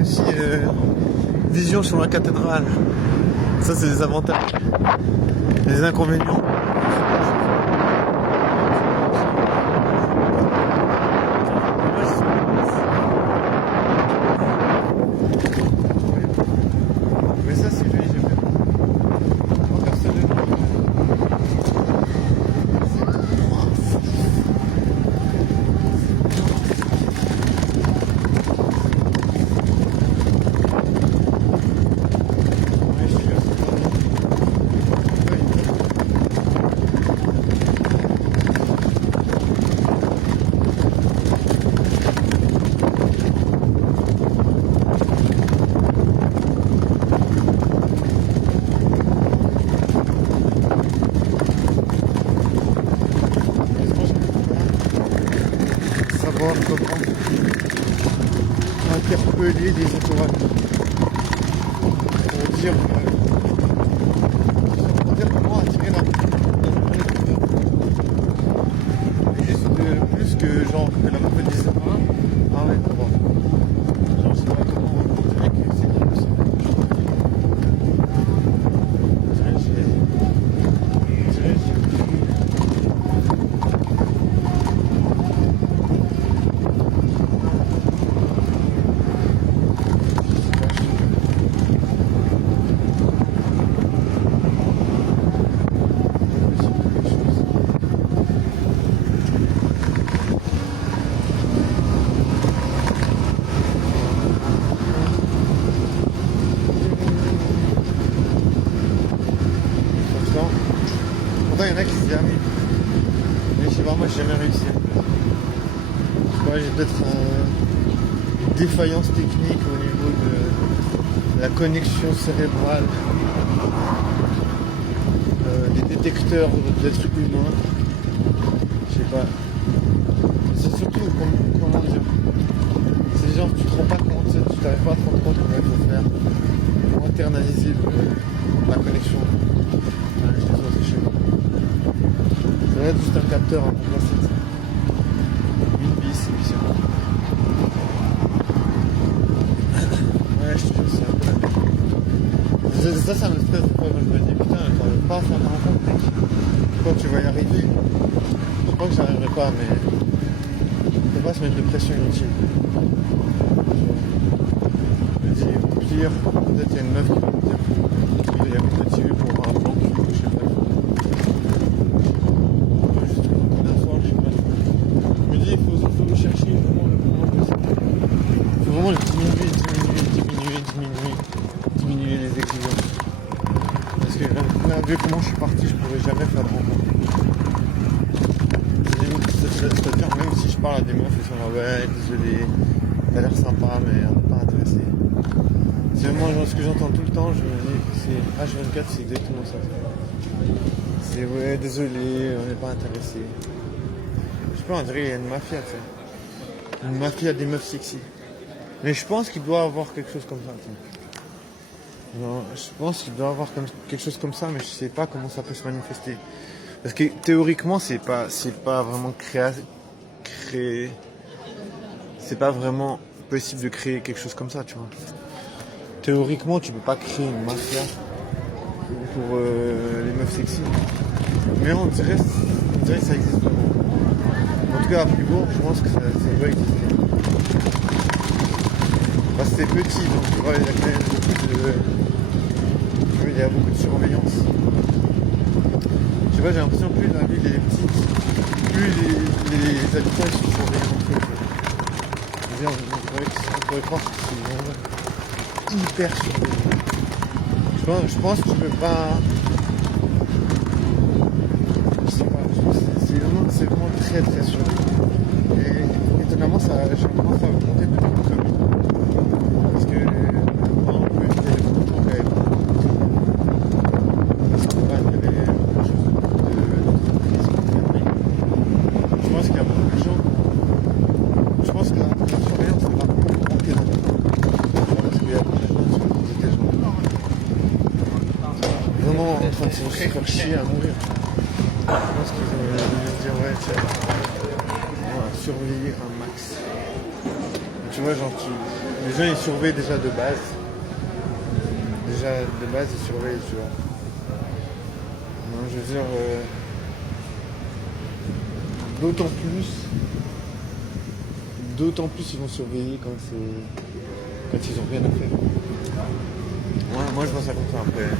aussi vision sur la cathédrale. Ça, c'est les avantages. Les inconvénients. Mais ça, c'est joli, j'aime bien. Moi, personnellement, savoir comment interpeller des étoiles pour dire comment attirer la juste plus que genre que la meuf me dise ah ouais bon genre je sais pas comment on dirait que c'est comme ça. Pourtant, il y en a qui s'y arrivent. Mais je sais pas, moi j'ai jamais réussi. Je sais pas, j'ai peut-être une défaillance technique au niveau de la connexion cérébrale, des détecteurs d'êtres humains. Je sais pas. C'est surtout, comment dire, c'est genre tu te rends pas compte, tu t'arrives pas à te rendre compte comment il faut faire pour internaliser la connexion. Ça va être juste un capteur à remplacer. Une vis et puis c'est bon. Ouais, je te jure, c'est un peu la merde. Ça me stresse des fois quand je me dis putain, j'arrive pas à faire ma rencontre, mec. Quand tu vas y arriver, je crois que j'arriverai pas, mais faut pas se mettre de pression inutile. Je me dis, au pire, peut-être il y a une meuf qui va me dire il y a peut-être TV pour avoir un plan, je sais pas. Il faut chercher vraiment le moment possible. Il faut vraiment diminuer les exigences. Parce que là, vu comment je suis parti, je pourrais jamais faire de rencontre. C'est-à-dire, même si je parle à des meufs, ils sont là, ouais, désolé, t'as l'air sympa, mais on n'est pas intéressé. C'est moi, ce que j'entends tout le temps, je me dis, c'est H24, c'est exactement ça. C'est ouais, désolé, on n'est pas intéressé. Je pense, on dirait qu'il y a une mafia, tu sais. Une mafia des meufs sexy. Mais je pense qu'il doit avoir quelque chose comme ça, tu sais. Non, je pense qu'il doit avoir quelque chose comme ça, mais je sais pas comment ça peut se manifester. Parce que théoriquement, c'est pas vraiment c'est pas vraiment possible de créer quelque chose comme ça, tu vois. Théoriquement, tu peux pas créer une mafia pour les meufs sexy. Mais on dirait que ça existe vraiment. En tout cas, à Fribourg, je pense que ça doit exister. Parce que c'est petit, donc tu vois, il y a quand même beaucoup de surveillance. Je sais pas, j'ai l'impression que plus la ville est petite, plus les habitants ils sont surveillants entre eux. On pourrait croire que c'est hyper surveillant. Je pense que tu peux pas. Je sais pas, je pense que c'est vraiment très très surveillant. Et étonnamment, j'ai commencé à augmenter de plus en plus. Parce que on peut éviter les photos quand même. Je pense qu'il y a beaucoup de gens. Je pense que la surveillance va augmenter dans le temps. Parce qu'il y a beaucoup de gens qui sont des gens vraiment en train de se faire chier à mourir. Je pense qu'ils vont dire ouais, tiens, on va surveiller un max. Tu vois, genre les gens ils surveillent déjà de base. Déjà de base ils surveillent, tu vois. Non, je veux dire, d'autant plus ils vont surveiller quand ils ont rien à faire. Moi je vois ça comme ça après.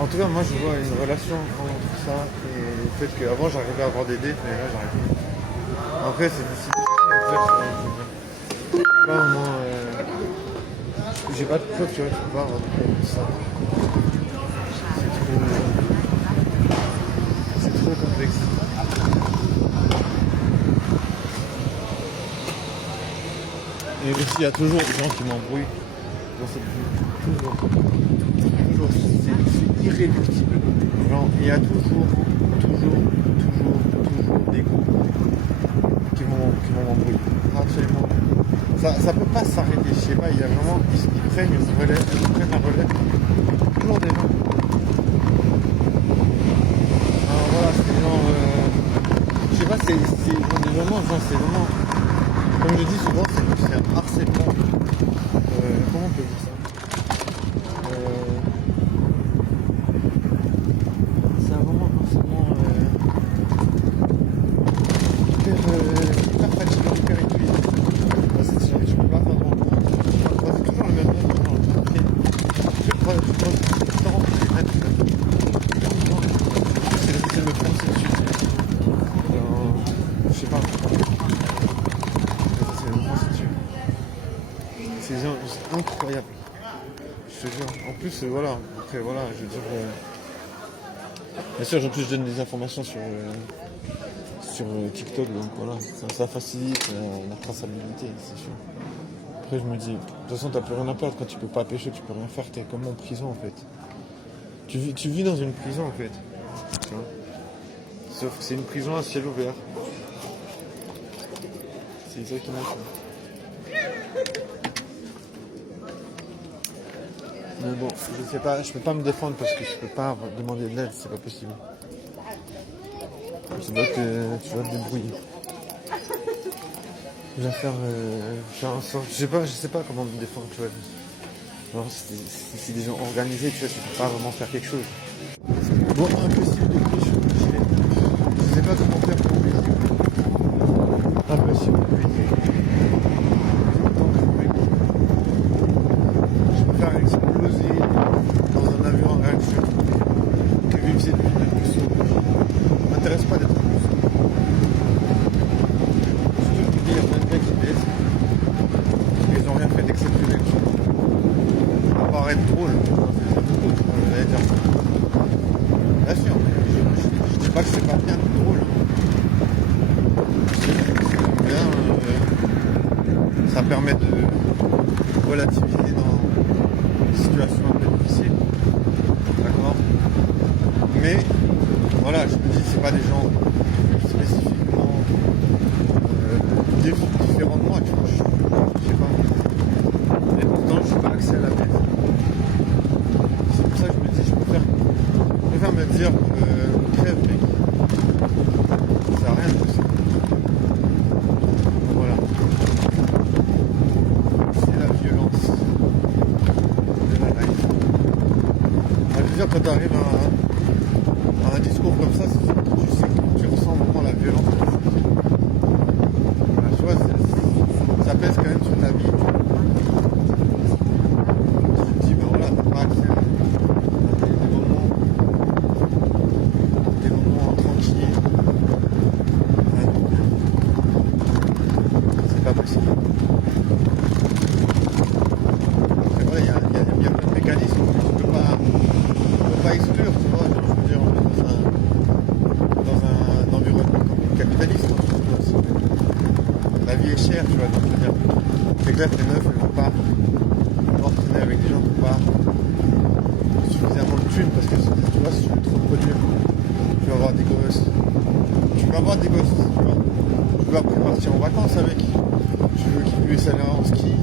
En tout cas, moi je vois une relation entre ça et le fait qu'avant j'arrivais à avoir des dates, mais là j'arrive plus. Après, c'est difficile à dire, pas vraiment, j'ai pas de preuve, tu vois, tu peux pas avoir de preuve de ça. C'est trop complexe. Et aussi, il y a toujours des gens qui m'embrouillent dans cette vie. Toujours. Toujours. C'est irréductible. Genre, il y a toujours des groupes qui vont m'embrouiller. Absolument. Ça peut pas s'arrêter. Je sais pas, il y a vraiment. Ils prennent une relève. Toujours des gens. Alors voilà, c'est genre. Je sais pas, c'est vraiment. Comme je dis souvent, c'est un harcèlement. Comment on peut dire ça? C'est vraiment un harcèlement hyper fatigant, hyper épuisant. Je peux pas faire de rencontre. Je croise toujours le même nombre dans le quartier. Je croise tout le temps les mêmes personnes. C'est me penser dessus. Je sais pas. C'est me penser dessus. C'est incroyable. Je te jure. En plus, voilà. Après, voilà, je veux dire. Bien sûr, en plus, je donne des informations sur TikTok, donc voilà. Ça facilite la traçabilité, c'est sûr. Après, je me dis, de toute façon, t'as plus rien à perdre quand tu peux pas pêcher, tu peux rien faire, t'es comme en prison en fait. Tu vis dans une prison en fait. Tu vois. Sauf que c'est une prison à ciel ouvert. C'est exactement ça. Mais bon, je sais pas, je peux pas me défendre parce que je peux pas demander de l'aide, c'est pas possible. Tu dois te débrouiller. Je vais faire en sorte. Je sais pas comment me défendre, tu vois. Genre, si c'est des gens organisés, tu vois, tu peux pas vraiment faire quelque chose. Bon, impossible de pécho, je sais pas comment faire pour pécho. Impossible de pécho. Je préfère exploser dans un avion en réaction que vivre cette vie de plus sauve. Ça m'intéresse pas d'être un plus sauve. Surtout que il y a plein de mecs qui baissent. Ils ont rien fait d'exceptionnel. À part être drôle. C'est beaucoup, j'allais dire. Bien sûr, je dis pas que c'est pas bien drôle. C'est bien, ça permet de relativiser dans une situation un peu difficile. D'accord. Mais voilà, je me dis, c'est pas des gens spécifiquement différents de moi, tu vois. Je sais pas. Et pourtant, je n'ai pas accès à la baisse. C'est pour ça que je me dis, je préfère me dire, crève, mec. Ça sert à rien de tout ça. Voilà. C'est la violence de la life. Je veux dire, quand tu arrives à un discours comme ça, tu sais que tu ressens vraiment la violence. Tu vois, ça pèse quand même sur ta vie. Tu te dis, ben voilà, t'as pas accès à des moments tranquilles. C'est pas possible. C'est vrai, il y a plein de mécanismes que tu peux pas exclure, tu vois. Genre, je veux dire, dans un environnement capitaliste, la vie est chère, tu vois. Donc, je veux dire, c'est clair que les meufs, elles vont pas traîner avec des gens qui n'ont pas suffisamment de thunes parce que tu vois, si tu veux trop produire, tu vas avoir des gosses. Tu vas avoir des gosses, tu vois. Tu veux après partir en vacances avec. Tu veux qu'ils puissent aller en ski.